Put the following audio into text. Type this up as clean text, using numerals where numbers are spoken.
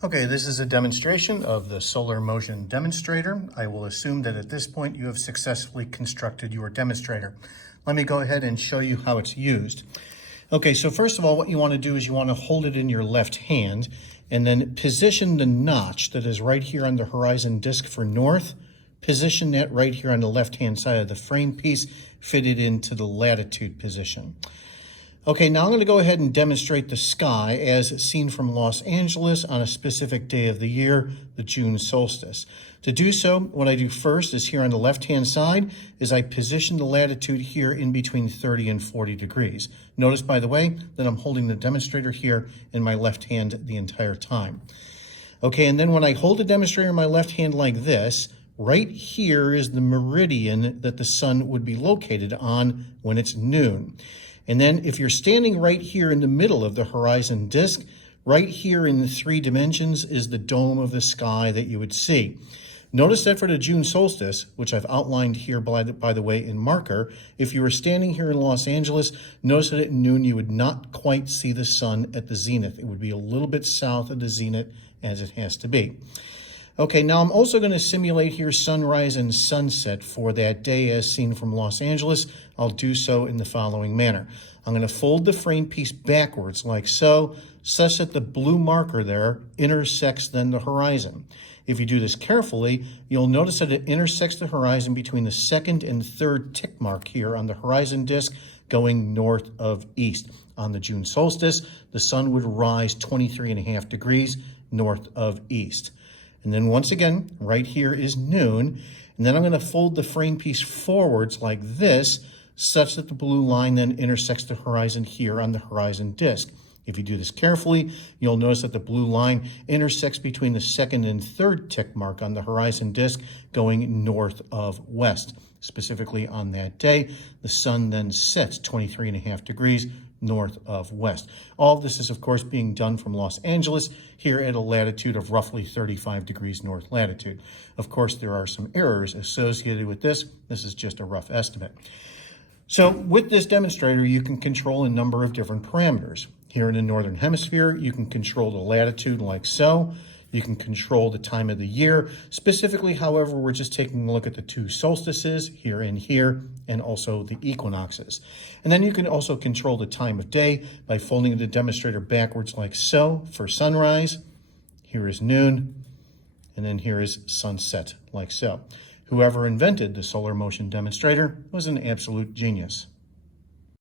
Okay, this is a demonstration of the solar motion demonstrator. I will assume that at this point you have successfully constructed your demonstrator. Let me go ahead and show you how it's used. Okay, so first of all, what you want to do is you want to hold it in your left hand and then position the notch that is right here on the horizon disk for north. Position that right here on the left-hand side of the frame piece, fit it into the latitude position. Okay, now I'm going to go ahead and demonstrate the sky as seen from Los Angeles on a specific day of the year, the June solstice. To do so, what I do first is here on the left-hand side is I position the latitude here in between 30 and 40 degrees. Notice, by the way, that I'm holding the demonstrator here in my left hand the entire time. Okay, and then when I hold the demonstrator in my left hand like this, right here is the meridian that the sun would be located on when it's noon. And then if you're standing right here in the middle of the horizon disk, right here in the 3 dimensions is the dome of the sky that you would see. Notice that for the June solstice, which I've outlined here, by the way, in marker, if you were standing here in Los Angeles, notice that at noon you would not quite see the sun at the zenith. It would be a little bit south of the zenith as it has to be. Okay, now I'm also going to simulate here sunrise and sunset for that day as seen from Los Angeles. I'll do so in the following manner. I'm going to fold the frame piece backwards like so, such that the blue marker there intersects then the horizon. If you do this carefully, you'll notice that it intersects the horizon between the 2nd and 3rd tick mark here on the horizon disk going north of east. On the June solstice, the sun would rise 23.5 degrees north of east. And then once again, right here is noon. And then I'm going to fold the frame piece forwards like this, such that the blue line then intersects the horizon here on the horizon disk. If you do this carefully, you'll notice that the blue line intersects between the 2nd and 3rd tick mark on the horizon disk going north of west. Specifically on that day, the sun then sets 23.5 degrees north of west. All of this is, of course, being done from Los Angeles here at a latitude of roughly 35 degrees north latitude. Of course, there are some errors associated with this. This is just a rough estimate. So with this demonstrator, you can control a number of different parameters. Here in the Northern Hemisphere, you can control the latitude like so. You can control the time of the year. Specifically, however, we're just taking a look at the 2 solstices, here and here, and also the equinoxes. And then you can also control the time of day by folding the demonstrator backwards like so for sunrise. Here is noon, and then here is sunset like so. Whoever invented the solar motion demonstrator was an absolute genius.